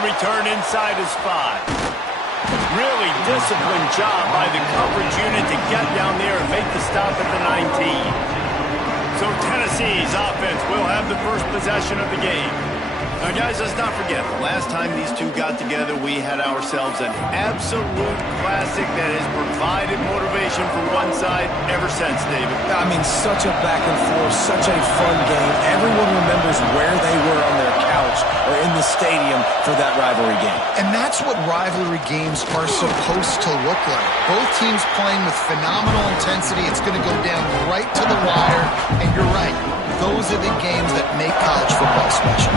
the return inside his 5. Really disciplined job by the coverage unit to get down there and make the stop at the 19. So Tennessee's offense will have the first possession of the game. Now, guys, let's not forget, the last time these two got together, we had ourselves an absolute classic that has provided motivation for one side ever since, David. I mean, such a back and forth, such a fun game. Everyone remembers where they were on their couch or in the stadium for that rivalry game. And that's what rivalry games are supposed to look like. Both teams playing with phenomenal intensity. It's going to go down right to the wire. And you're right, those are the games that make college football special.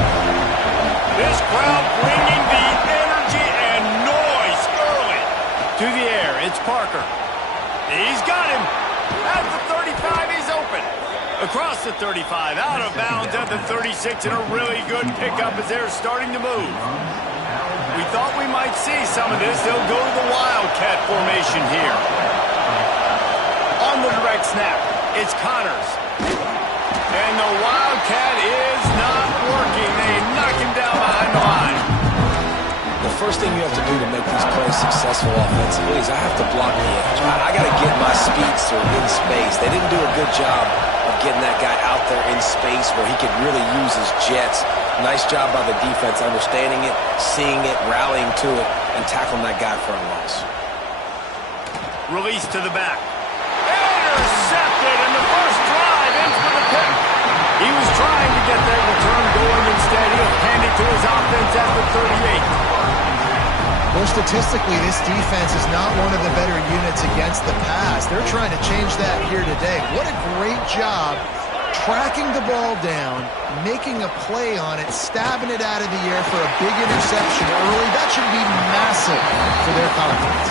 This crowd bringing the energy and noise early. To the air, it's Parker. He's got him. At the 35, he's open. Across the 35, out of bounds at the 36, and a really good pickup as they're starting to move. We thought we might see some of this. They'll go to the Wildcat formation here. On the direct snap, it's Connors. And the Wildcat is not working. They knock him down behind the line. The first thing you have to do to make these plays successful offensively is I have to block the edge. I got to get my speedster in space. They didn't do a good job of getting that guy out there in space where he could really use his jets. Nice job by the defense understanding it, seeing it, rallying to it, and tackling that guy for a loss. Release to the back. Intercepted, and the first drive ends with a pick. He was trying to get that return going. Instead, he'll hand it to his offense at the 38. Well, statistically, this defense is not one of the better units against the pass. They're trying to change that here today. What a great job tracking the ball down, making a play on it, stabbing it out of the air for a big interception early. That should be massive for their confidence.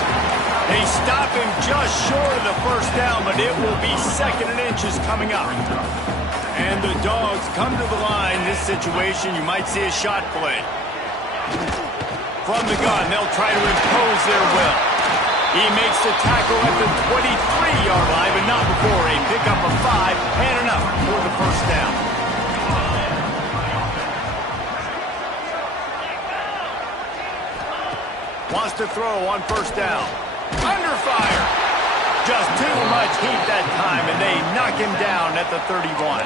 They stop him just short of the first down, but it will be 2nd and inches coming up. And the Dogs come to the line. This situation, you might see a shot play. From the gun, they'll try to impose their will. He makes the tackle at the 23-yard line, but not before a pickup of 5 and enough for the first down. Wants to throw on first down. Under fire. Just too much heat that time, and they knock him down at the 31.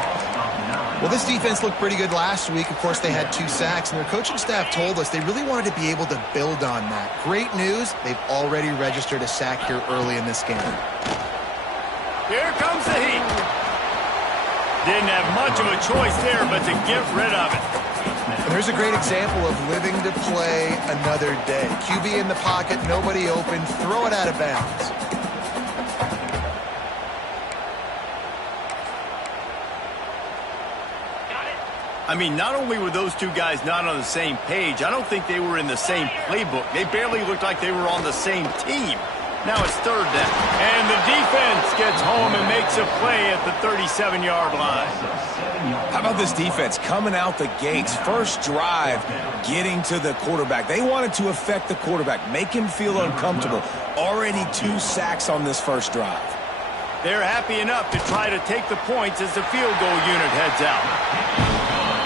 Well, this defense looked pretty good last week. Of course, they had 2 sacks, and their coaching staff told us they really wanted to be able to build on that. Great news, they've already registered a sack here early in this game. Here comes the heat. Didn't have much of a choice there, but to get rid of it. And there's a great example of living to play another day. QB in the pocket, nobody open, throw it out of bounds. I mean, not only were those two guys not on the same page, I don't think they were in the same playbook. They barely looked like they were on the same team. Now it's 3rd down. And the defense gets home and makes a play at the 37-yard line. How about this defense coming out the gates, first drive, getting to the quarterback. They wanted to affect the quarterback, make him feel uncomfortable. Already 2 sacks on this first drive. They're happy enough to try to take the points as the field goal unit heads out.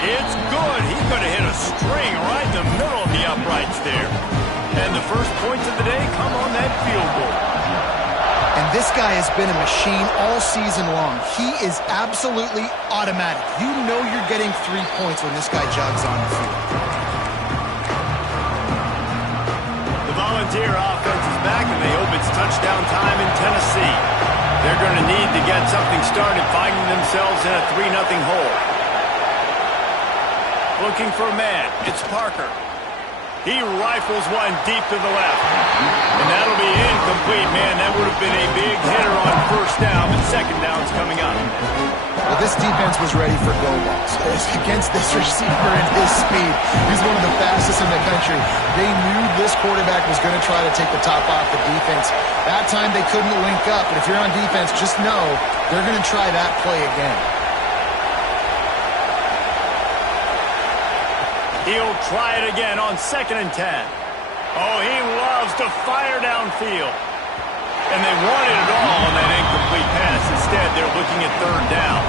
It's good. He could have hit a string right in the middle of the uprights there. And the first points of the day come on that field goal. And this guy has been a machine all season long. He is absolutely automatic. You know you're getting 3 points when this guy jogs on the field. The Volunteer offense is back, and they hope it's touchdown time in Tennessee. They're going to need to get something started, finding themselves in a 3-0 hole. Looking for a man. It's Parker. He rifles one deep to the left. And that'll be incomplete, man. That would have been a big hitter on first down, but second down's coming up. Well, this defense was ready for go balls. Against this receiver and his speed, he's one of the fastest in the country. They knew this quarterback was going to try to take the top off the defense. That time they couldn't link up, but if you're on defense, just know they're going to try that play again. He'll try it again on 2nd and 10. Oh, he loves to fire downfield. And they wanted it all on that incomplete pass. Instead, they're looking at 3rd down.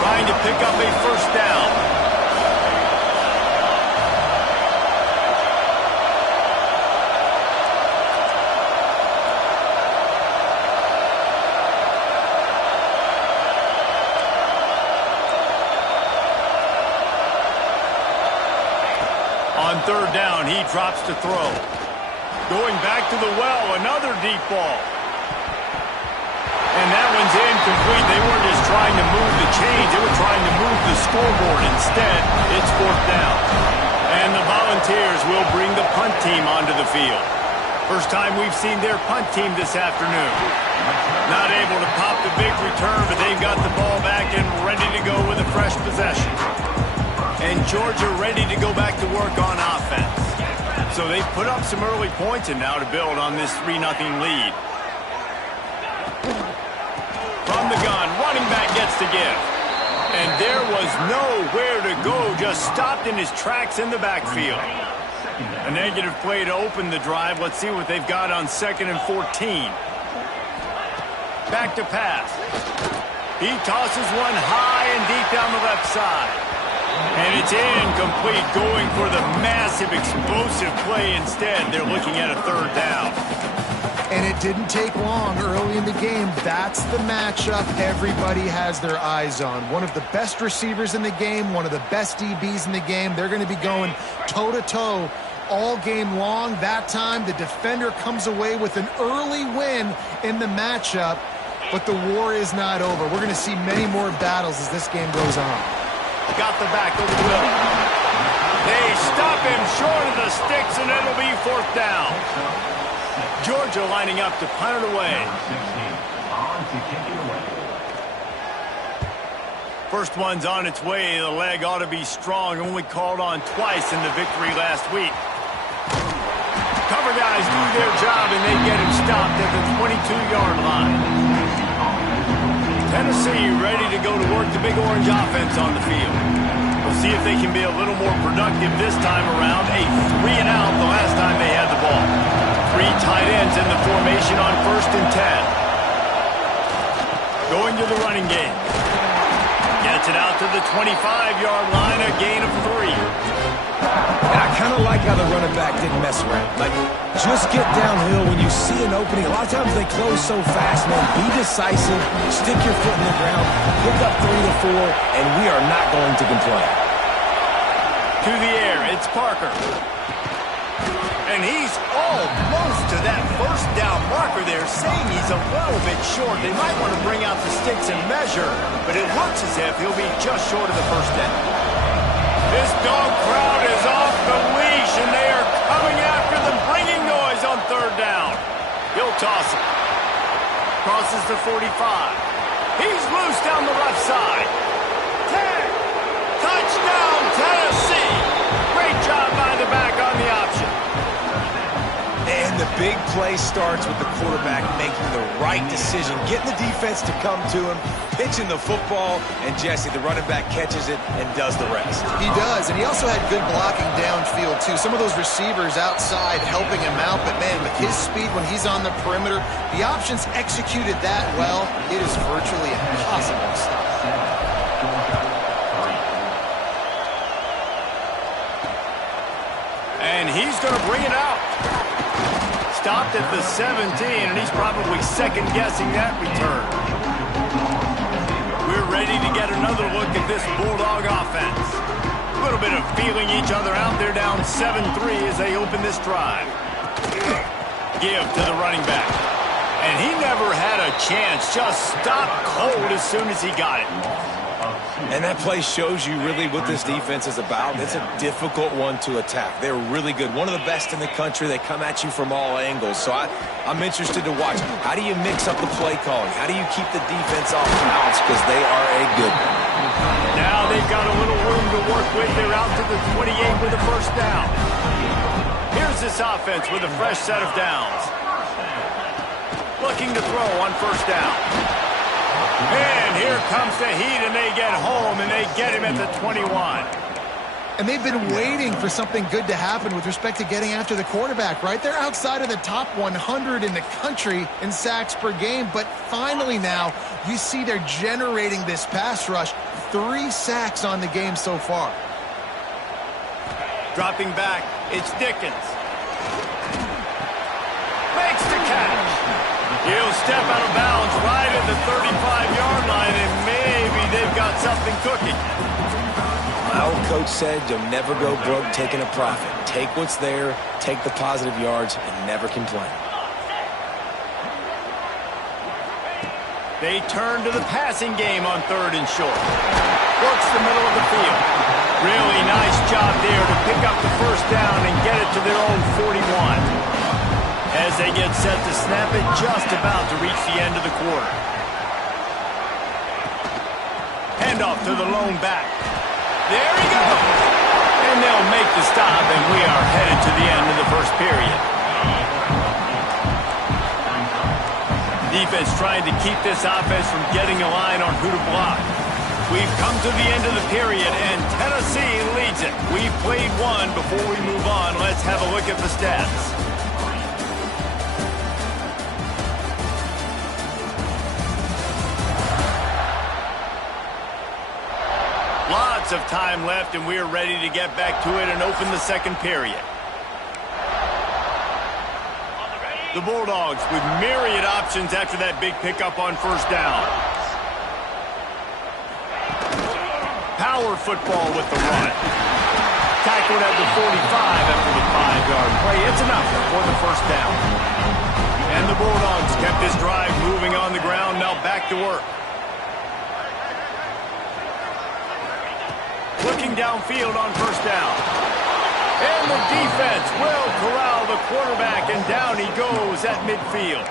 Trying to pick up a first down. On third down, he drops to throw. Going back to the well, another deep ball. And that one's incomplete. They weren't just trying to move the chains. They were trying to move the scoreboard. Instead, it's fourth down. And the Volunteers will bring the punt team onto the field. First time we've seen their punt team this afternoon. Not able to pop the big return, but they've got the ball back and ready to go with a fresh possession. And Georgia ready to go back to work on offense. So they've put up some early points and now to build on this 3-0 lead. From the gun, running back gets to give. And there was nowhere to go, just stopped in his tracks in the backfield. A negative play to open the drive. Let's see what they've got on 2nd and 14. Back to pass. He tosses one high and deep down the left side. And it's incomplete, going for the massive explosive play instead. They're looking at a third down. And it didn't take long early in the game. That's the matchup everybody has their eyes on. One of the best receivers in the game, one of the best DBs in the game. They're going to be going toe-to-toe all game long. That time, the defender comes away with an early win in the matchup. But the war is not over. We're going to see many more battles as this game goes on. Got the back over the middle. They stop him short of the sticks, and it'll be fourth down. Georgia lining up to punt it away. First one's on its way. The leg ought to be strong. Only called on twice in the victory last week. Cover guys do their job, and they get him stopped at the 22-yard line. Tennessee ready to go to work the Big Orange offense on the field. We'll see if they can be a little more productive this time around. A 3-and-out the last time they had the ball. 3 tight ends in the formation on 1st and 10. Going to the running game. Gets it out to the 25-yard line, a gain of 3. And I kind of like how the running back didn't mess around. Like, just get downhill when you see an opening. A lot of times they close so fast, man. Be decisive, stick your foot in the ground, pick up 3 to 4, and we are not going to complain. To the air, it's Parker. And he's almost to that first down marker there, saying he's a little bit short. They might want to bring out the sticks and measure, but it looks as if he'll be just short of the first down. This dog crowd is off the leash, and they are coming after them, bringing noise on third down. He'll toss it. Crosses the 45. He's loose down the left side. 10. Touchdown, Tennessee. Great job by the back on the option. And the big play starts with the quarterback making the right decision, getting the defense to come to him, pitching the football, and Jesse, the running back, catches it and does the rest. He does, and he also had good blocking downfield, too. Some of those receivers outside helping him out, but, man, with his speed when he's on the perimeter, the options executed that well, it is virtually impossible to stop. And he's going to bring it out. Stopped at the 17, and he's probably second-guessing that return. We're ready to get another look at this Bulldog offense. A little bit of feeling each other out. They're down 7-3 as they open this drive. Give to the running back. And he never had a chance. Just stopped cold as soon as he got it. And that play shows you really what this defense is about. It's a difficult one to attack. They're really good. One of the best in the country. They come at you from all angles. So I'm interested to watch. How do you mix up the play calling? How do you keep the defense off balance? Because they are a good one. Now they've got a little room to work with. They're out to the 28 with a first down. Here's this offense with a fresh set of downs. Looking to throw on first down. And here comes the heat, and they get home, and they get him at the 21. And they've been waiting for something good to happen with respect to getting after the quarterback, right? They're outside of the top 100 in the country in sacks per game, but finally now you see they're generating this pass rush. 3 sacks on the game so far. Dropping back, it's Dickens. Makes the catch. He'll step out of bounds right at the 35-yard line, and maybe they've got something cooking. My old coach said you'll never go broke taking a profit. Take what's there, take the positive yards, and never complain. They turn to the passing game on 3rd and short. Works the middle of the field. Really nice job there to pick up the first down and get it to their own 41. As they get set to snap it, just about to reach the end of the quarter. Handoff to the lone back. There he goes. And they'll make the stop, and we are headed to the end of the first period. Defense trying to keep this offense from getting a line on who to block. We've come to the end of the period, and Tennessee leads it. We've played one. Before we move on, let's have a look at the stats. Lots of time left, and we're ready to get back to it and open the second period. The Bulldogs with myriad options after that big pickup on first down. Power football with the run. Tackled at the 45 after the 5-yard play. It's enough for the first down. And the Bulldogs kept this drive moving on the ground. Now back to work. Looking downfield on first down. And the defense will corral the quarterback, and down he goes at midfield.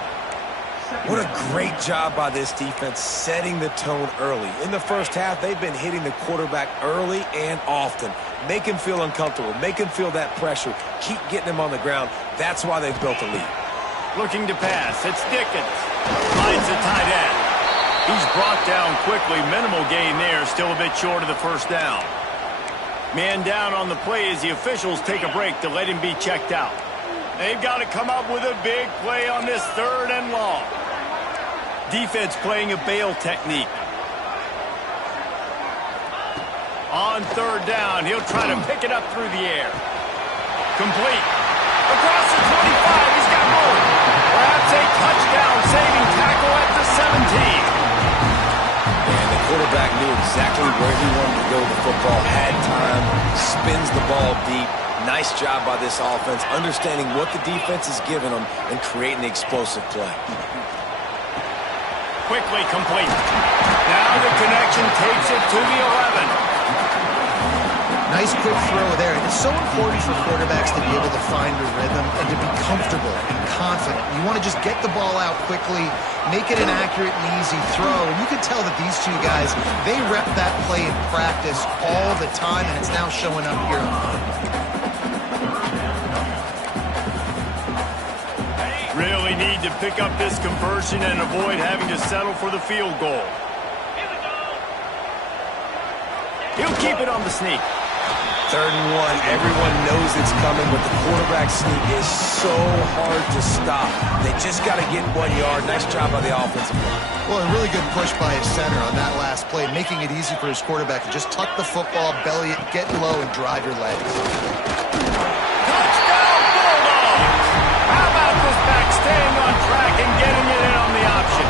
What a great job by this defense setting the tone early. In the first half, they've been hitting the quarterback early and often. Make him feel uncomfortable. Make him feel that pressure. Keep getting him on the ground. That's why they've built a lead. Looking to pass. It's Dickens. Finds the tight end. He's brought down quickly. Minimal gain there. Still a bit short of the first down. Man down on the play as the officials take a break to let him be checked out. They've got to come up with a big play on this 3rd and long. Defense playing a bail technique. On 3rd down, he'll try to pick it up through the air. Complete. Across the 25, he's got more. Perhaps a touchdown-saving tackle at the 17. And the quarterback knew exactly where he wanted to go with the football, had time, spins the ball deep. Nice job by this offense, understanding what the defense is giving them and creating the explosive play. Quickly complete. Now the connection takes it to the 11. Nice quick throw there. It's so important for quarterbacks to be able to find a rhythm and to be comfortable and confident. You want to just get the ball out quickly, make it an accurate and easy throw. And you can tell that these two guys, they rep that play in practice all the time, and it's now showing up here on film. Really need to pick up this conversion and avoid having to settle for the field goal. He'll keep it on the sneak. 3rd and 1. Everyone knows it's coming, but the quarterback sneak is so hard to stop. They just got to get 1 yard. Nice job by the offensive line. Well, a really good push by his center on that last play, making it easy for his quarterback to just tuck the football, belly it, get low, and drive your legs. Touchdown, Bulldogs! How about this back staying on track and getting it in on the option?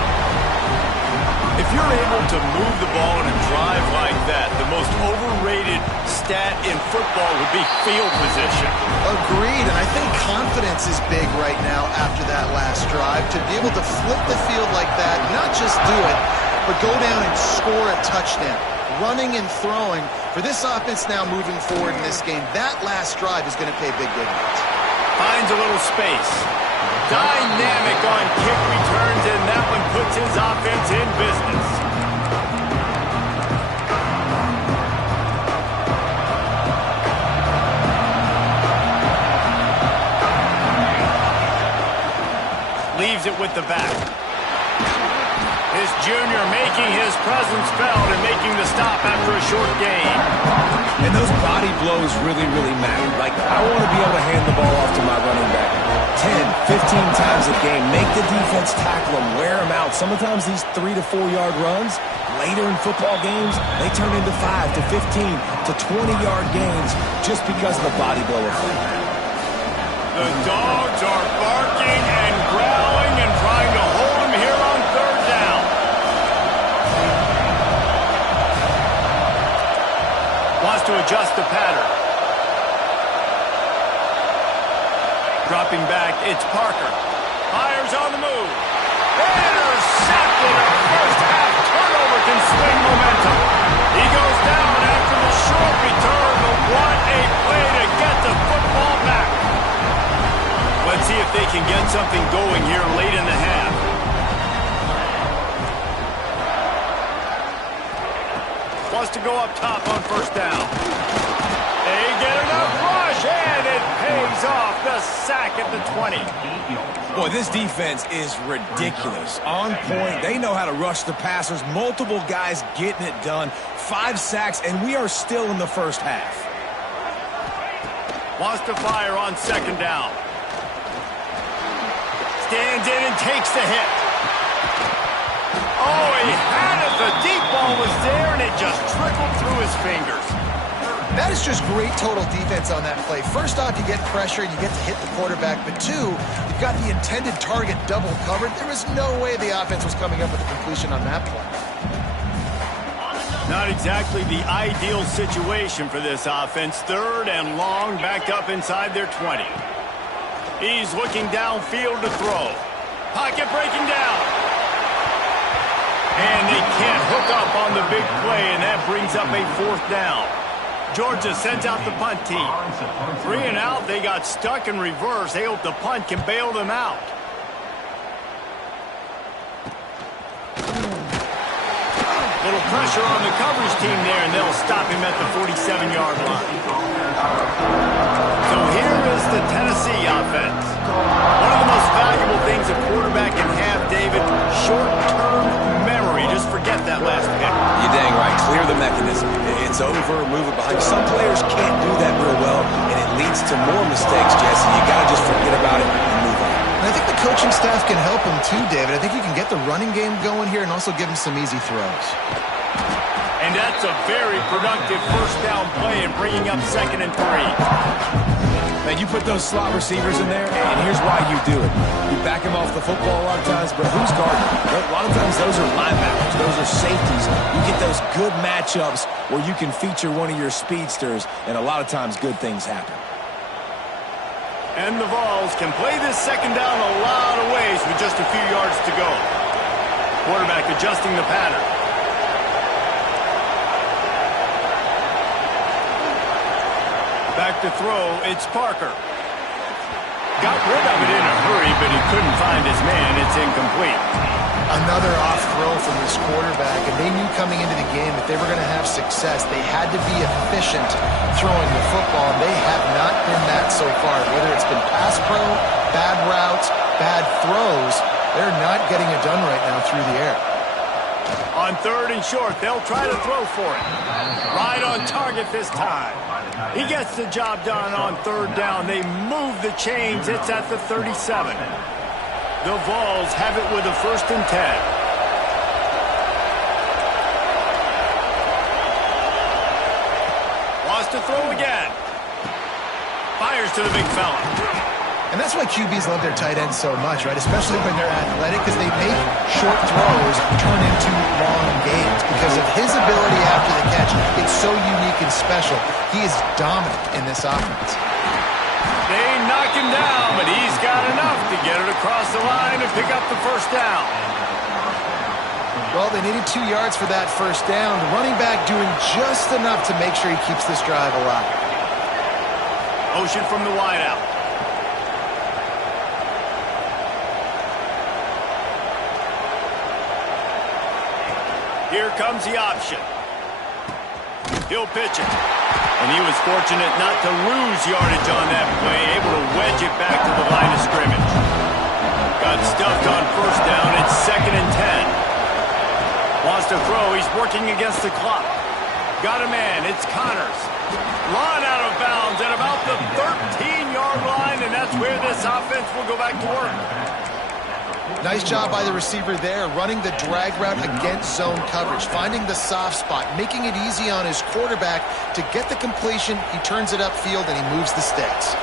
If you're able to move the ball in a drive like that, the most overrated stat in football would be field position. Agreed, and I think confidence is big right now after that last drive. To be able to flip the field like that, not just do it, but go down and score a touchdown. Running and throwing. For this offense now moving forward in this game, that last drive is going to pay big dividends. Finds a little space. Dynamic on kick returns, and that one puts his offense in business. Leaves it with the back. This junior making his presence felt and making the stop after a short gain. And those body blows really, really matter. Like, I want to be able to hand the ball off to my running back 10, 15 times a game. Make the defense tackle them, wear them out. Sometimes these 3 to 4 yard runs, later in football games, they turn into 5 to 15 to 20-yard gains just because of the body blow effect. The Dogs are barking and growling and trying to hold him here on 3rd down. Wants to adjust the pattern. Dropping back, it's Parker. Fires on the move. Intercepted. A first half turnover can swing momentum. He goes down after the short return, but what a play to get the football back. Let's see if they can get something going here late in the half. Wants to go up top on first down. They get enough rush, and it pays off. The sack at the 20. Boy, this defense is ridiculous. On point. They know how to rush the passers. Multiple guys getting it done. 5 sacks, and we are still in the first half. Wants to fire on second down. Stands in and takes the hit. Oh, he had it. The deep ball was there, and it just trickled through his fingers. That is just great total defense on that play. First off, you get pressure and you get to hit the quarterback. But two, you've got the intended target double covered. There was no way the offense was coming up with a completion on that play. Not exactly the ideal situation for this offense. Third and long, backed up inside their 20. He's looking downfield to throw. Pocket breaking down. And they can't hook up on the big play, and that brings up a fourth down. Georgia sends out the punt team. 3 and out, they got stuck in reverse. They hope the punt can bail them out. Little pressure on the coverage team there, and they'll stop him at the 47-yard line. So here is the Tennessee offense. One of the most valuable things a quarterback can have, David, short-term memory. Just forget that last pick. You're dang right. Clear the mechanism. It's over, move it behind. Some players can't do that real well, and it leads to more mistakes, Jesse. You got to just forget about it and move on. And I think the coaching staff can help him too, David. I think you can get the running game going here and also give him some easy throws. And that's a very productive first down play and bringing up 2nd and 3. Man, you put those slot receivers in there, and here's why you do it. You back them off the football a lot of times, but who's guarding them? A lot of times those are linebackers. Those are safeties. You get those good matchups where you can feature one of your speedsters, and a lot of times good things happen. And the Vols can play this second down a lot of ways with just a few yards to go. Quarterback adjusting the pattern. Back to throw, it's Parker. Got rid of it in a hurry, but he couldn't find his man. It's incomplete. Another off throw from this quarterback, and they knew coming into the game if they were going to have success, they had to be efficient throwing the football, and they have not been that so far. Whether it's been pass pro, bad routes, bad throws, they're not getting it done right now through the air. On 3rd and short, they'll try to throw for it. Right on target this time. He gets the job done on 3rd down. They move the chains. It's at the 37. The Vols have it with a 1st and 10. Wants to throw again. Fires to the big fella. And that's why QBs love their tight ends so much, right? Especially when they're athletic, because they make short throws turn into long gains. Because of his ability after the catch, it's so unique and special. He is dominant in this offense. They knock him down, but he's got enough to get it across the line and pick up the 1st down. Well, they needed 2 yards for that 1st down. The running back doing just enough to make sure he keeps this drive alive. Motion from the wideout. Here comes the option. He'll pitch it. And he was fortunate not to lose yardage on that play, able to wedge it back to the line of scrimmage. Got stuffed on 1st down. It's 2nd and 10. Wants to throw. He's working against the clock. Got a man. It's Connors. Run out of bounds at about the 13-yard line, and that's where this offense will go back to work. Nice job by the receiver there, running the drag route against zone coverage, finding the soft spot, making it easy on his quarterback to get the completion. He turns it upfield, and he moves the sticks.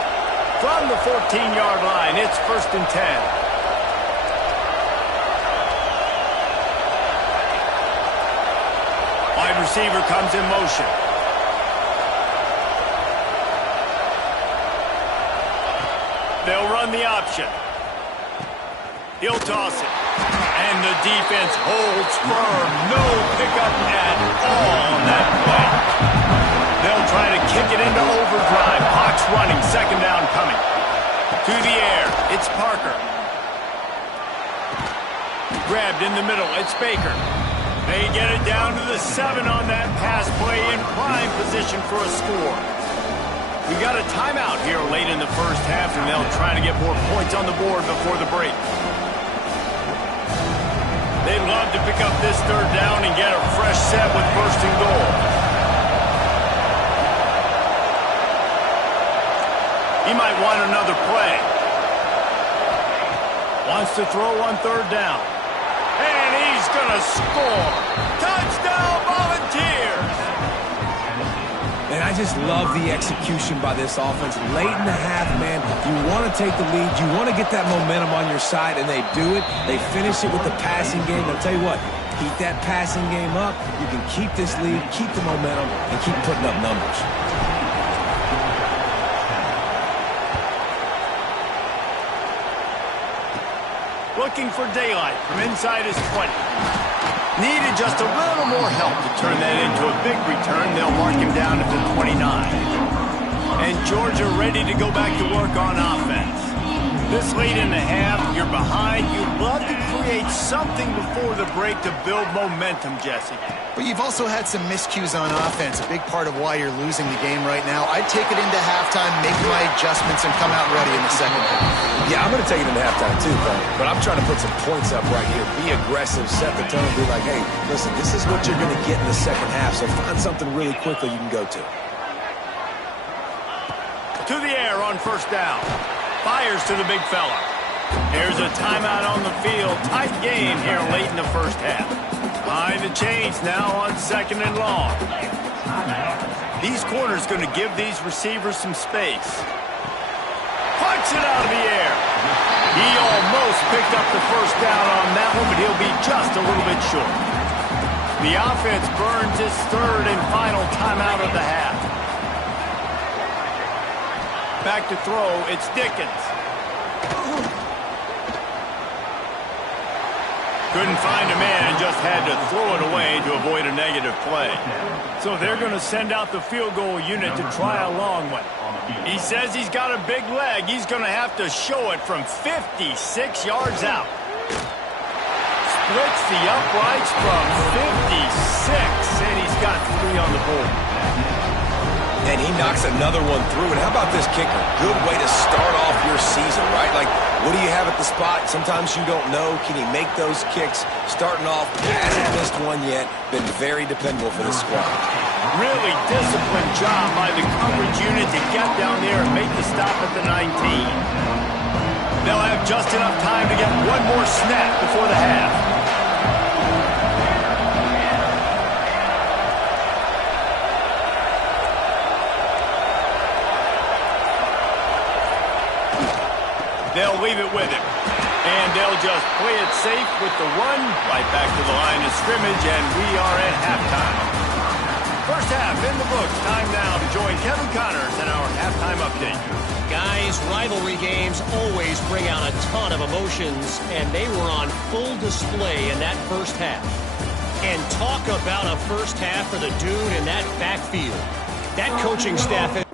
From the 14-yard line, it's 1st and 10. Wide receiver comes in motion. They'll run the option. He'll toss it. And the defense holds firm. No pickup at all on that play. They'll try to kick it into overdrive. Clock's running. Second down coming. To the air. It's Parker. Grabbed in the middle. It's Baker. They get it down to the 7 on that pass play in prime position for a score. We got a timeout here late in the first half, and they'll try to get more points on the board before the break. They'd love to pick up this third down and get a fresh set with first and goal. He might want another play. Wants to throw on third down. And he's going to score. Touchdown, Volunteers! And I just love the execution by this offense. Late in the half, man, you want to take the lead. You want to get that momentum on your side, and they do it. They finish it with the passing game. I'll tell you what, keep that passing game up. You can keep this lead, keep the momentum, and keep putting up numbers. Looking for daylight from inside his 20. Needed just a little more help to turn that into a big return. They'll mark him down at the 29. And Georgia ready to go back to work on offense. This late in the half, you're behind. You'd love to create something before the break to build momentum, Jesse. But you've also had some miscues on offense, a big part of why you're losing the game right now. I'd take it into halftime, make my adjustments, and come out ready in the second half. Yeah, I'm going to take it into halftime too, but I'm trying to put some points up right here. Be aggressive, set the tone, be like, hey, listen, this is what you're going to get in the second half, so find something really quickly you can go to. To the air on first down. Fires to the big fella. Here's a timeout on the field. Tight game here late in the first half. Behind the chains now on second and long. These corners going to give these receivers some space. Punch it out of the air. He almost picked up the first down on that one, but he'll be just a little bit short. The offense burns its third and final timeout of the half. Back to throw, it's Dickens. Couldn't find a man and just had to throw it away to avoid a negative play. So they're going to send out the field goal unit to try a long one. He says he's got a big leg. He's going to have to show it from 56 yards out. Splits the uprights from 56, and he's got 3 on the board. And he knocks another one through. And how about this kicker? Good way to start off your season, right? Like, what do you have at the spot? Sometimes you don't know. Can he make those kicks? Starting off, hasn't missed one yet. Been very dependable for this squad. Really disciplined job by the coverage unit to get down there and make the stop at the 19. They'll have just enough time to get one more snap before the half. They'll leave it with him. And they'll just play it safe with the run right back to the line of scrimmage, and we are at halftime. First half in the books. Time now to join Kevin Connors in our halftime update. Guys, rivalry games always bring out a ton of emotions, and they were on full display in that first half. And talk about a first half for the dude in that backfield. That coaching staff...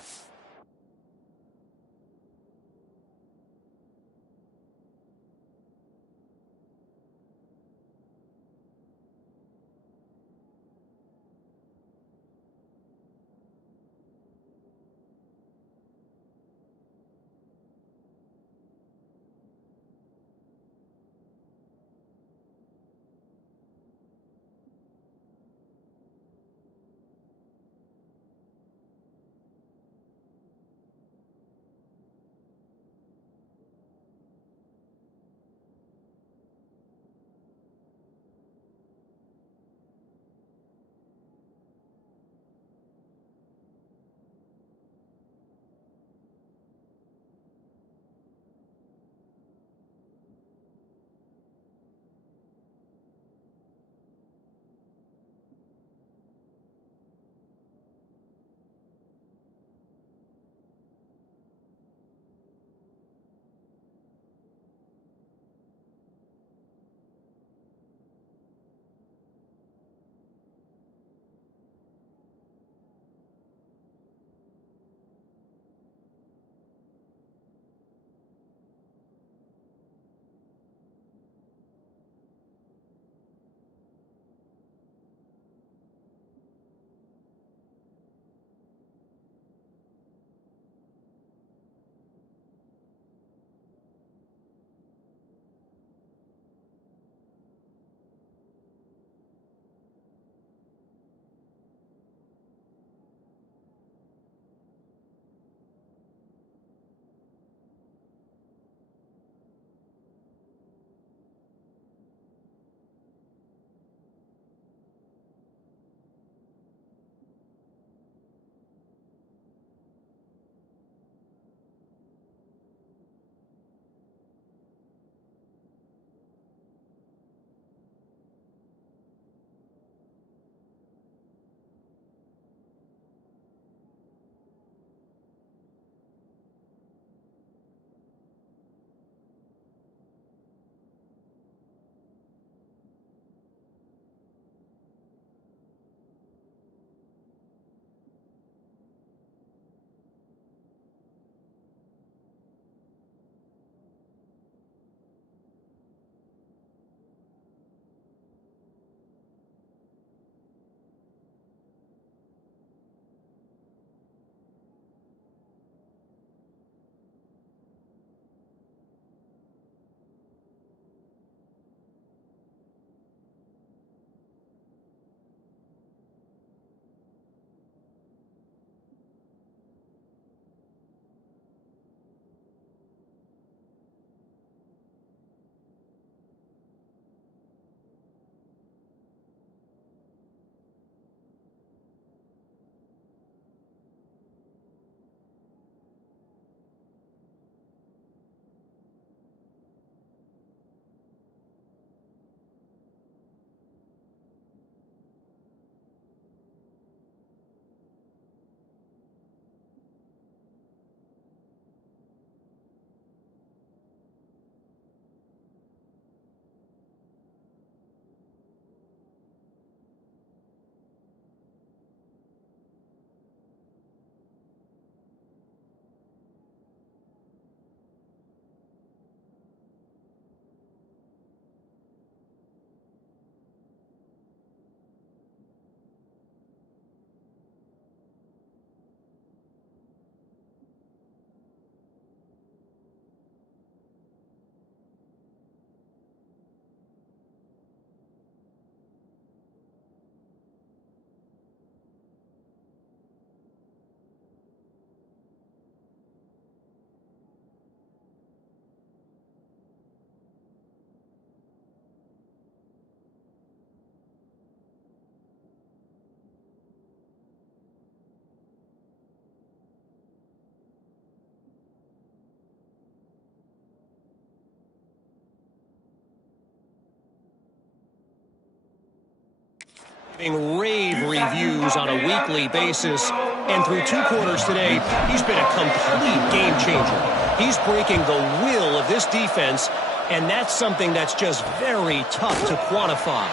Rave reviews on a weekly basis, and through 2 quarters today, he's been a complete game changer. He's breaking the will of this defense, and that's something that's just very tough to quantify.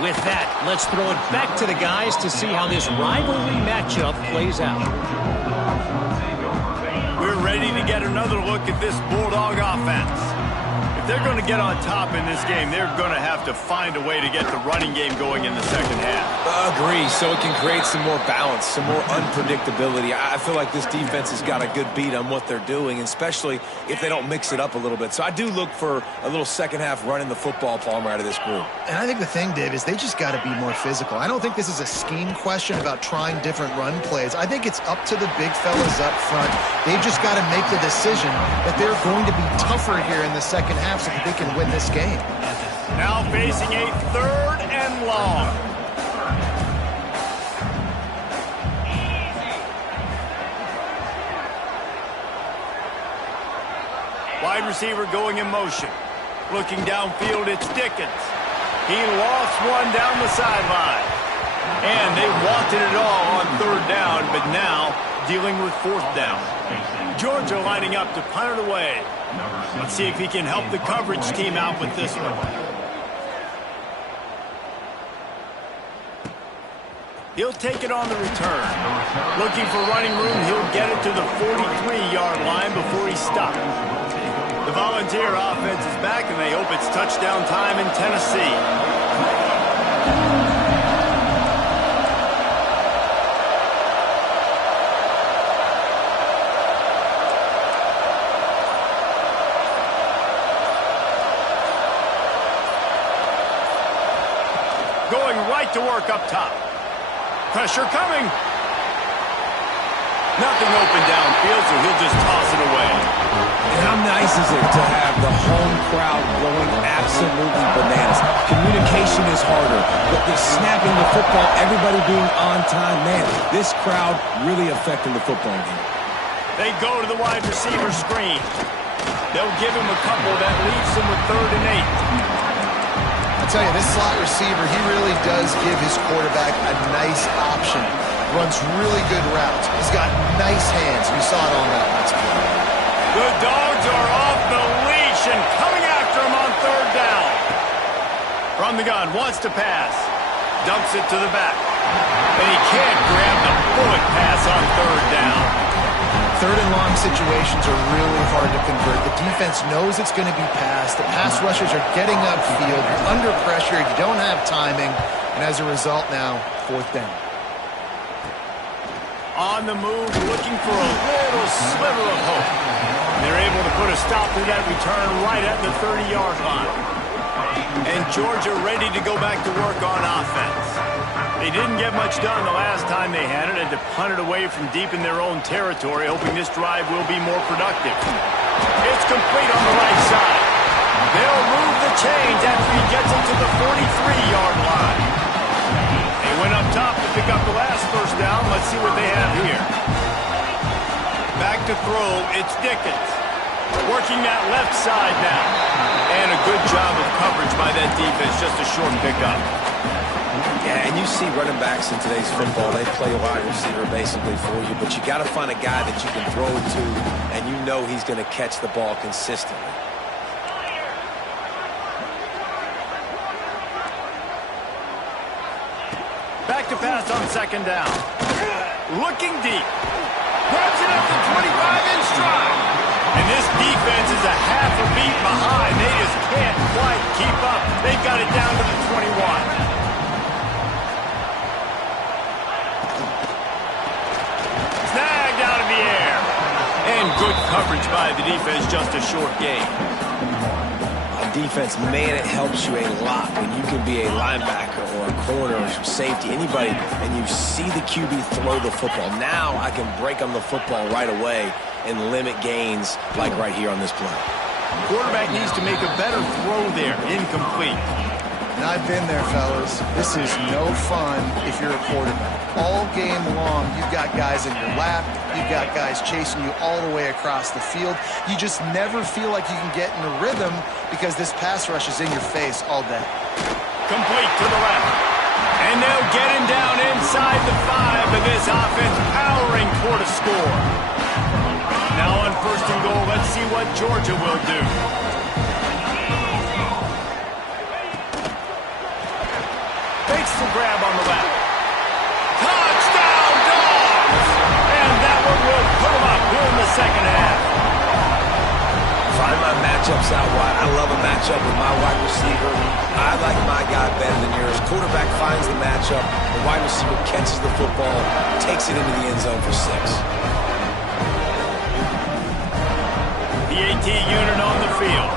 With that, let's throw it back to the guys to see how this rivalry matchup plays out. We're ready to get another look at this Bulldog offense. If they're going to get on top in this game, they're going to have to find a way to get the running game going in the second half. Agree, so it can create some more balance, some more unpredictability. I feel like this defense has got a good beat on what they're doing, especially if they don't mix it up a little bit. So I do look for a little second half running the football, Palmer, out of this group. And I think the thing, Dave, is they just got to be more physical. I don't think this is a scheme question about trying different run plays. I think it's up to the big fellas up front. They've just got to make the decision that they're going to be tougher here in the second half so that they can win this game. Now facing a 3rd and long. Wide receiver going in motion. Looking downfield, it's Dickens. He lost one down the sideline. And they wanted it all on 3rd down, but now dealing with 4th down. Georgia lining up to punt it away. Let's see if he can help the coverage team out with this one. He'll take it on the return. Looking for running room, he'll get it to the 43-yard line before he's stopped. The Volunteer offense is back, and they hope it's touchdown time in Tennessee. Going right to work up top. Pressure coming. Nothing open downfield, so he'll just toss it away. And how nice is it to have the home crowd going absolutely bananas? Communication is harder, but they're snapping the football, everybody being on time. Man, this crowd really affecting the football game. They go to the wide receiver screen. They'll give him a couple that leaves him with 3rd and 8. I'll tell you, this slot receiver, he really does give his quarterback a nice option. Runs really good routes. He's got nice hands. We saw it on that last play. The Dogs are off the leash and coming after him on 3rd down. From the gun, wants to pass. Dumps it to the back. And he can't grab the bullet pass on 3rd down. 3rd and long situations are really hard to convert. The defense knows it's going to be passed. The pass rushers are getting upfield. You're under pressure. You don't have timing. And as a result now, 4th down. On the move, looking for a little sliver of hope. They're able to put a stop to that return right at the 30-yard line. And Georgia ready to go back to work on offense. They didn't get much done the last time they had it, and to punt it away from deep in their own territory, hoping this drive will be more productive. It's complete on the right side. They'll move the chains after he gets it to the 43-yard line. They went up top to pick up the last 1st down. Let's see what they have here. Back to throw, it's Dickens. Working that left side now. And a good job of coverage by that defense, just a short pickup. Yeah, and you see running backs in today's football, they play a wide receiver basically for you, but you got to find a guy that you can throw it to, and you know he's going to catch the ball consistently. Back to pass on 2nd down. Looking deep. Grabs it up to 25 in stride. And this defense is a half a beat behind. They just can't quite keep up. They've got it down to the 21. Snagged out of the air. And good coverage by the defense, just a short gain. On defense, man, it helps you a lot when you can be a linebacker or a corner or safety, anybody, and you see the QB throw the football. Now I can break on the football right away and limit gains like right here on this play. Quarterback needs to make a better throw there. Incomplete. And I've been there, fellas. This is no fun if you're a quarterback. All game long, you've got guys in your lap. You've got guys chasing you all the way across the field. You just never feel like you can get in a rhythm because this pass rush is in your face all day. Complete to the left. And they'll get him down inside the 5, but this offense powering toward a score. Now on 1st and goal, let's see what Georgia will do. Fakes the grab on the left. Touchdown, Dogs! And that one will put them up here in the second half. Find my matchups out wide. I love a matchup with my wide receiver. I like my guy better than yours. Quarterback finds the matchup. The wide receiver catches the football, takes it into the end zone for 6. The AT unit on the field.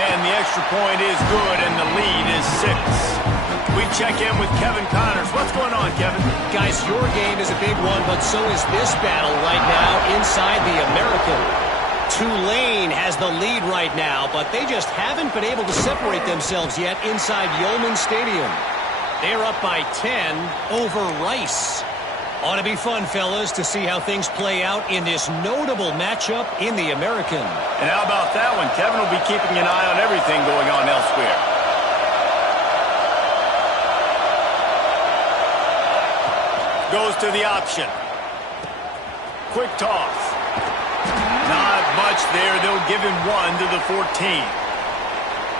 And the extra point is good, and the lead is 6. We check in with Kevin Connors. What's going on, Kevin? Guys, your game is a big one, but so is this battle right now inside the American. Tulane has the lead right now, but they just haven't been able to separate themselves yet inside Yulman Stadium. They're up by 10 over Rice. Ought to be fun, fellas, to see how things play out in this notable matchup in the American. And how about that one? Kevin will be keeping an eye on everything going on elsewhere. Goes to the option. Quick toss. Not much there. They'll give him 1 to the 14.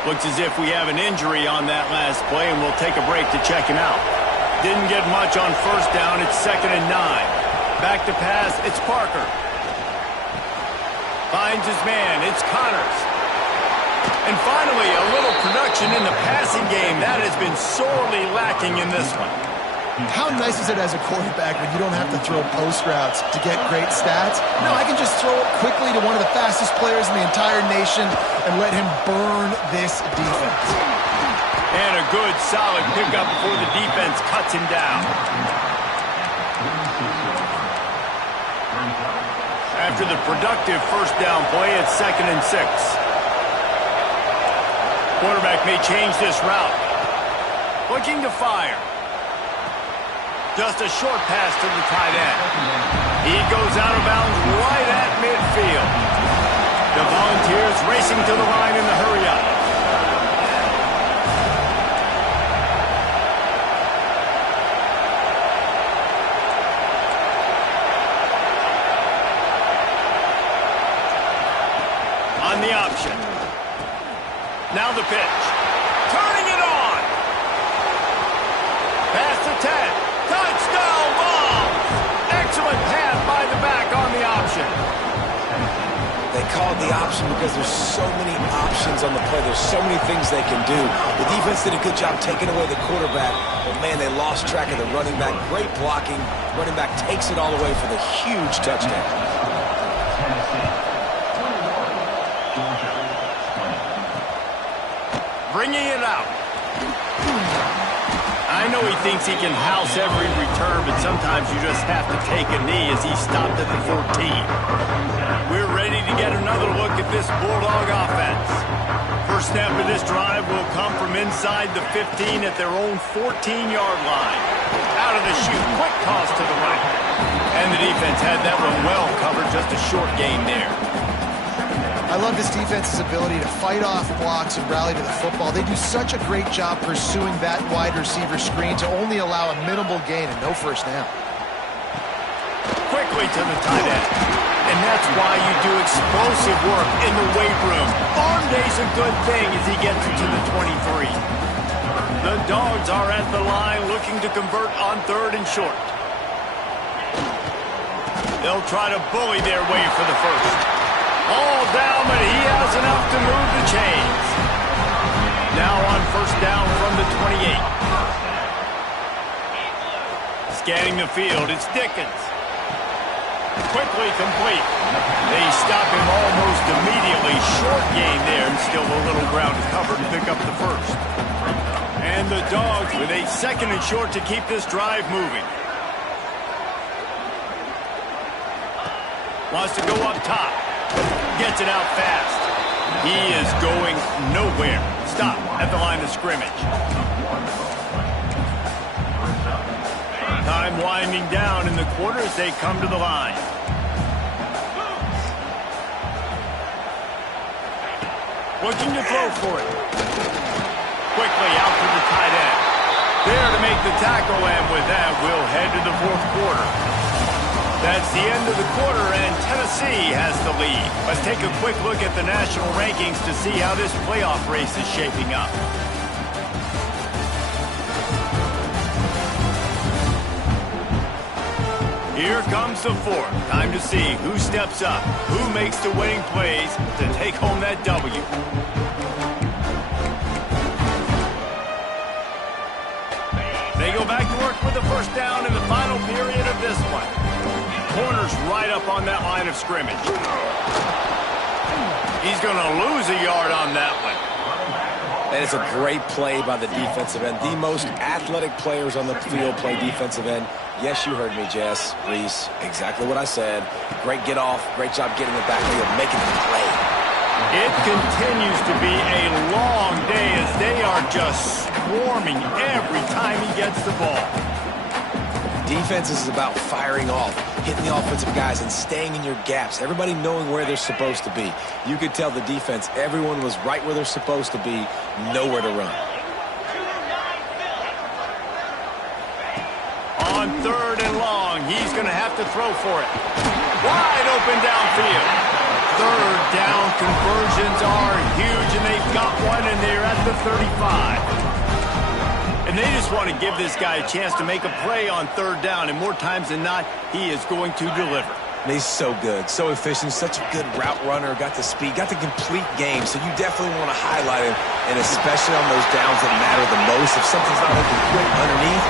Looks as if we have an injury on that last play, and we'll take a break to check him out. Didn't get much on 1st down. It's 2nd and 9. Back to pass. It's Parker. Finds his man. It's Connors. And finally, a little production in the passing game. That has been sorely lacking in this one. How nice is it as a quarterback when you don't have to throw post routes to get great stats? No, I can just throw it quickly to one of the fastest players in the entire nation and let him burn this defense. And a good, solid pickup before the defense cuts him down. After the productive 1st down play, it's 2nd and 6. Quarterback may change this route. Looking to fire. Just a short pass to the tight end. He goes out of bounds right at midfield. The Volunteers racing to the line in the hurry-up. On the option. Now the pitch. Turning it on. Pass to 10. Touchdown ball! Excellent pass by the back on the option. They called the option because there's so many options on the play. There's so many things they can do. The defense did a good job taking away the quarterback. But, man, they lost track of the running back. Great blocking. Running back takes it all away for the huge touchdown. Bringing it out. I know he thinks he can house every return, but sometimes you just have to take a knee as he stopped at the 14. We're ready to get another look at this Bulldog offense. First snap of this drive will come from inside the 15 at their own 14-yard line. Out of the chute, quick toss to the right. And the defense had that one well covered, just a short gain there. I love this defense's ability to fight off blocks and rally to the football. They do such a great job pursuing that wide receiver screen to only allow a minimal gain and no 1st down. Quickly to the tight end. And that's why you do explosive work in the weight room. Arm day's a good thing as he gets it to the 23. The Dogs are at the line looking to convert on 3rd and short. They'll try to bully their way for the 1st. All down, but he has enough to move the chains. Now on 1st down from the 28. Scanning the field, it's Dickens. Quickly complete. They stop him almost immediately. Short gain there, and still a little ground to cover to pick up the 1st. And the Dogs with a 2nd and short to keep this drive moving. Wants to go up top. Gets it out fast. He is going nowhere. Stop at the line of scrimmage. Time winding down in the quarter as they come to the line. Looking to throw for it. Quickly out to the tight end. There to make the tackle, and with that, we'll head to the fourth quarter. That's the end of the quarter, and Tennessee has the lead. Let's take a quick look at the national rankings to see how this playoff race is shaping up. Here comes the fourth. Time to see who steps up, who makes the winning plays to take home that W. They go back to work with the first down in the final period of this one. Corner's right up on that line of scrimmage. He's going to lose a yard on that one. That is a great play by the defensive end. The most athletic players on the field play defensive end. Yes, you heard me, Jess, Reese. Exactly what I said. Great get off. Great job getting the backfield, making the play. It continues to be a long day as they are just swarming every time he gets the ball. Defense is about firing off, hitting the offensive guys, and staying in your gaps. Everybody knowing where they're supposed to be. You could tell the defense, everyone was right where they're supposed to be, nowhere to run. On third and long, he's going to have to throw for it. Wide open downfield. Third down conversions are huge, and they've got one, and they're at the 35. And they just want to give this guy a chance to make a play on third down, and more times than not, he is going to deliver. He's so good, so efficient, such a good route runner, got the speed, got the complete game, so you definitely want to highlight him, and especially on those downs that matter the most. If something's not looking quick underneath,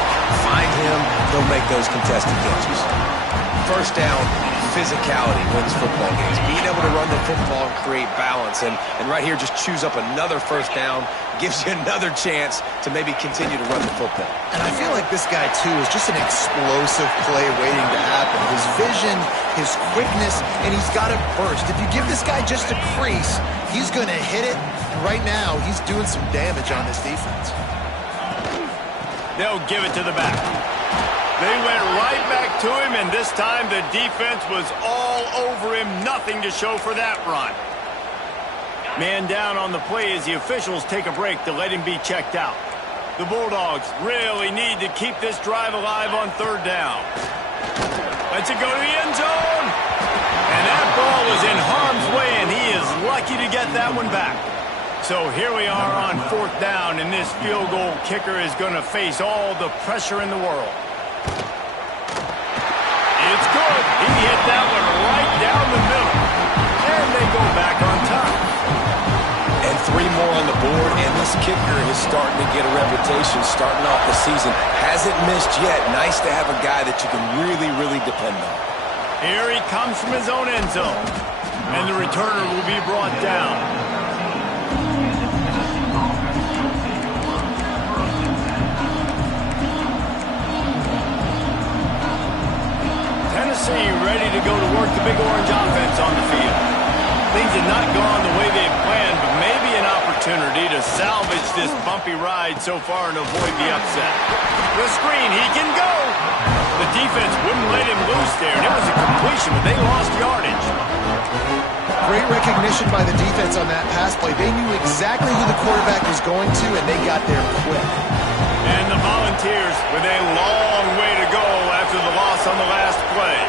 find him, he'll make those contested catches. First down, physicality wins football games. Being able to run the football and create balance, and right here just choose up another first down, gives you another chance to maybe continue to run the football. And I feel like this guy, too, is just an explosive play waiting to happen. His vision, his quickness, and he's got it burst. If you give this guy just a crease, he's going to hit it. And right now, he's doing some damage on this defense. They'll give it to the back. They went right back to him, and this time the defense was all over him. Nothing to show for that run. Man down on the play as the officials take a break to let him be checked out. The Bulldogs really need to keep this drive alive on third down. Lets it go to the end zone. And that ball was in harm's way, and he is lucky to get that one back. So here we are on fourth down, and this field goal kicker is going to face all the pressure in the world. It's good. He hit that one right down the middle. And they go back on top. And 3 more on the board, and this kicker is starting to get a reputation starting off the season. Hasn't missed yet. Nice to have a guy that you can really, really depend on. Here he comes from his own end zone. And the returner will be brought down. Tennessee ready to go to work the Big Orange offense on the field. Things have not gone the way they've planned, but maybe an opportunity to salvage this bumpy ride so far and avoid the upset. The screen, he can go. The defense wouldn't let him loose there, and it was a completion, but they lost yardage. Great recognition by the defense on that pass play. They knew exactly who the quarterback was going to, and they got there quick. And the Volunteers with a long way to go after the loss on the last play.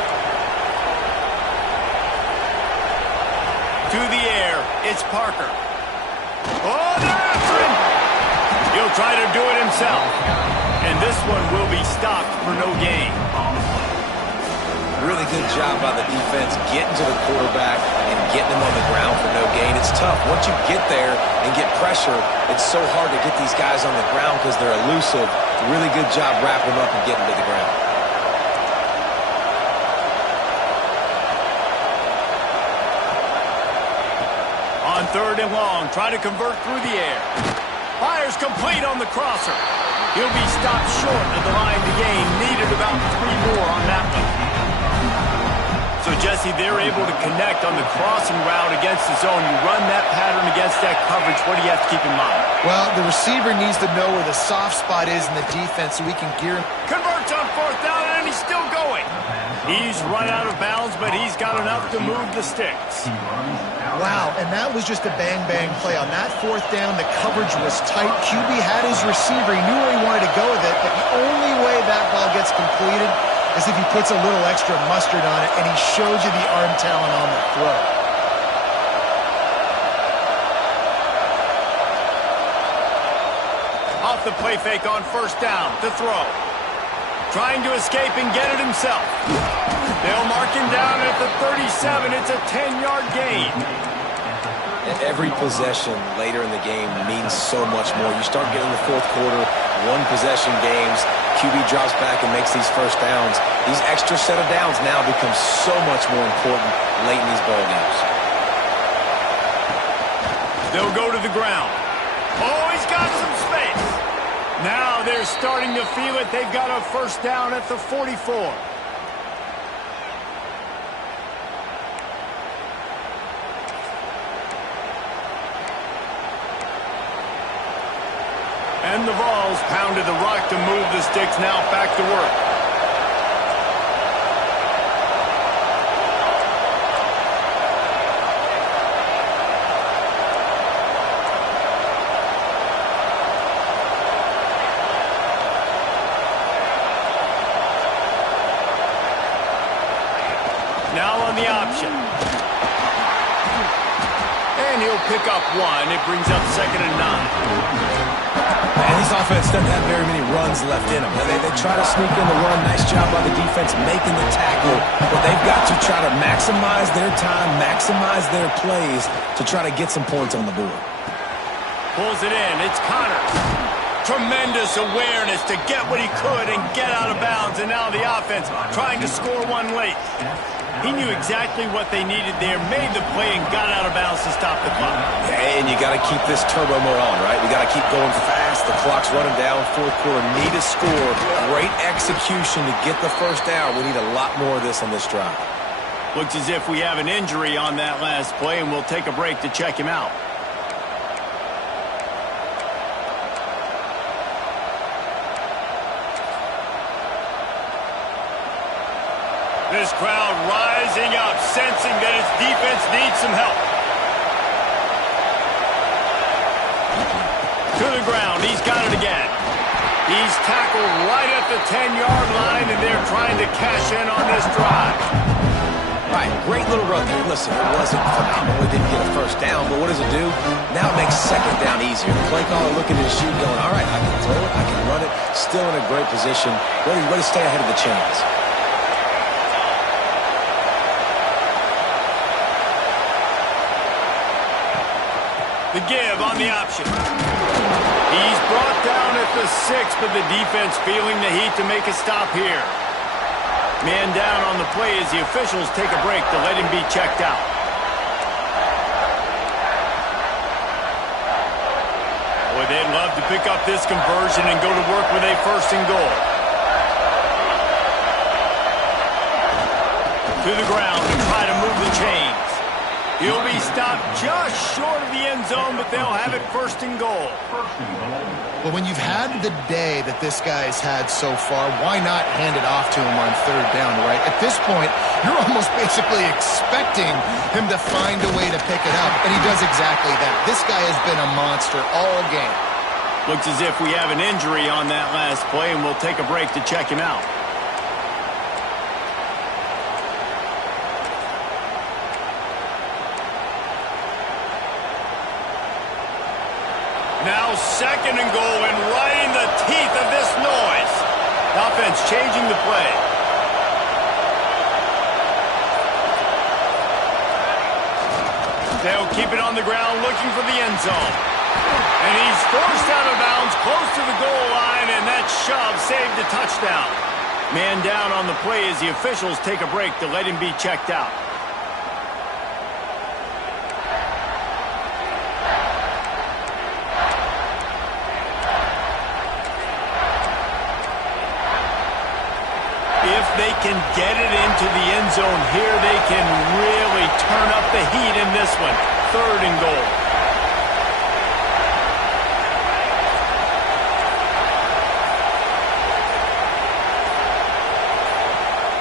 To the air, it's Parker. Oh, they're after him! He'll try to do it himself. And this one will be stopped for no gain. Really good job by the defense getting to the quarterback and getting him on the ground for no gain. It's tough. Once you get there and get pressure, it's so hard to get these guys on the ground because they're elusive. Really good job wrapping them up and getting to the ground. On third and long, try to convert through the air. Fires complete on the crosser. He'll be stopped short of the line to gain. Needed about 3 more on that one. So, Jesse, they're able to connect on the crossing route against the zone. You run that pattern against that coverage. What do you have to keep in mind? Well, the receiver needs to know where the soft spot is in the defense so we can gear him. Converts on fourth down, and he's still going. He's run out of bounds, but he's got enough to move the sticks. Wow, and that was just a bang-bang play. On that fourth down, the coverage was tight. QB had his receiver. He knew where he wanted to go with it, but the only way that ball gets completed is if he puts a little extra mustard on it, and he shows you the arm talent on the throw. Off the play fake on first down to throw. Trying to escape and get it himself. They'll mark him down at the 37. It's a 10-yard gain. Every possession later in the game means so much more. You start getting the fourth quarter, one-possession games, QB drops back and makes these first downs. These extra set of downs now become so much more important late in these ball games. They'll go to the ground. Oh, he's got some space. Now they're starting to feel it. They've got a first down at the 44. And the Vols pounded the rock to move the sticks. Now back to work. Now on the option. And he'll pick up one. It brings up 2nd and 9. And this offense doesn't have very many runs left in them. They try to sneak in the run. Nice job by the defense making the tackle. But they've got to try to maximize their time, maximize their plays to try to get some points on the board. Pulls it in. It's Connor. Tremendous awareness to get what he could and get out of bounds. And now the offense trying to score one late. He knew exactly what they needed there, made the play, and got out of bounds to stop the clock. Yeah, and you got to keep this turbo mode on, right? We got to keep going fast. The clock's running down. Fourth quarter, need a score. Great execution to get the first down. We need a lot more of this on this drive. Looks as if we have an injury on that last play, and we'll take a break to check him out. This crowd rising up, sensing that its defense needs some help. To the ground, he's got it again. He's tackled right at the 10-yard line, and they're trying to cash in on this drive. Right, great little run there. Listen, it wasn't phenomenal. It didn't get a first down, but what does it do? Now it makes 2nd down easier. The play caller looking at his shoot going, all right, I can throw it, I can run it. Still in a great position. Ready to stay ahead of the chains. The give on the option. He's brought down at the 6, but the defense feeling the heat to make a stop here. Man down on the play as the officials take a break to let him be checked out. Boy, they'd love to pick up this conversion and go to work with a 1st and goal. To the ground to try to move the chains. He'll be stopped just short of the end zone, but they'll have it 1st and goal. Well, when you've had the day that this guy's had so far, why not hand it off to him on 3rd down, right? At this point, you're almost basically expecting him to find a way to pick it up, and he does exactly that. This guy has been a monster all game. Looks as if we have an injury on that last play, and we'll take a break to check him out. Now 2nd and goal, and right in the teeth of this noise. Offense changing the play. They'll keep it on the ground looking for the end zone. And he's forced out of bounds close to the goal line, and that shove saved a touchdown. Man down on the play as the officials take a break to let him be checked out. If they can get it into the end zone here, they can really turn up the heat in this one. 3rd and goal.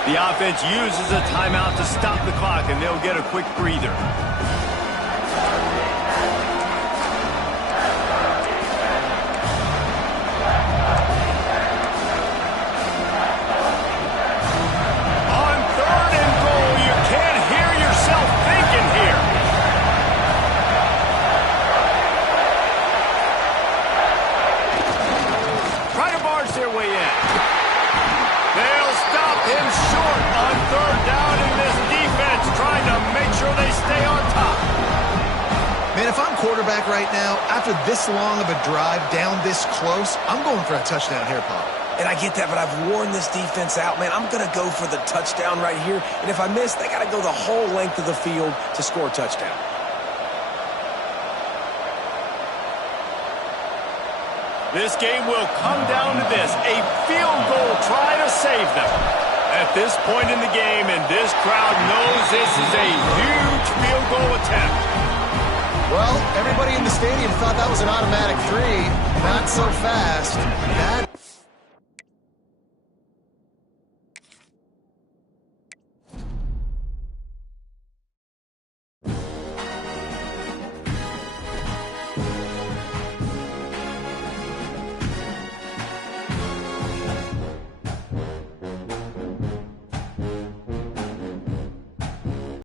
The offense uses a timeout to stop the clock, and they'll get a quick breather. On 3rd and goal, you can't hear yourself thinking here. Try to barge their way in. They'll stop him short on 3rd down in this defense, trying to make sure they stay on top. Man, if I'm quarterback right now, after this long of a drive down this close, I'm going for a touchdown here, Paul. And I get that, but I've worn this defense out, man. I'm going to go for the touchdown right here. And if I miss, they got to go the whole length of the field to score a touchdown. This game will come down to this, a field goal try to save them. At this point in the game, and this crowd knows this is a huge field goal attempt. Well, everybody in the stadium thought that was an automatic 3. Not so fast. That